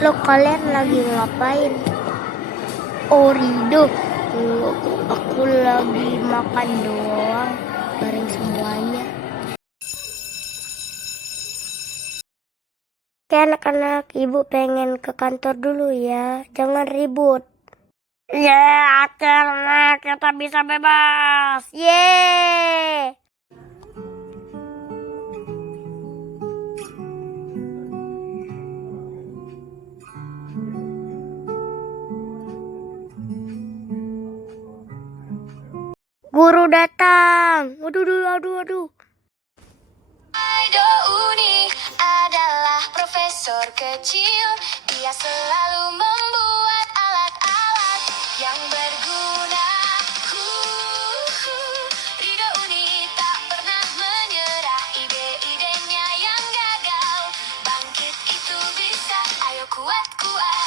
Lo kalian lagi ngapain? Oh Rido, aku lagi makan doang bareng semuanya. Oke anak-anak, ibu pengen ke kantor dulu ya, jangan ribut. Ya, akhirnya kita bisa bebas. Yeay! Guru datang. Waduh, aduh, aduh. Aido Uni adalah profesor kecil. Dia selalu membuat alat-alat yang berguna. Rido Uni tak pernah menyerah. Ide-idenya yang gagal, bangkit itu bisa. Ayo kuat-kuat.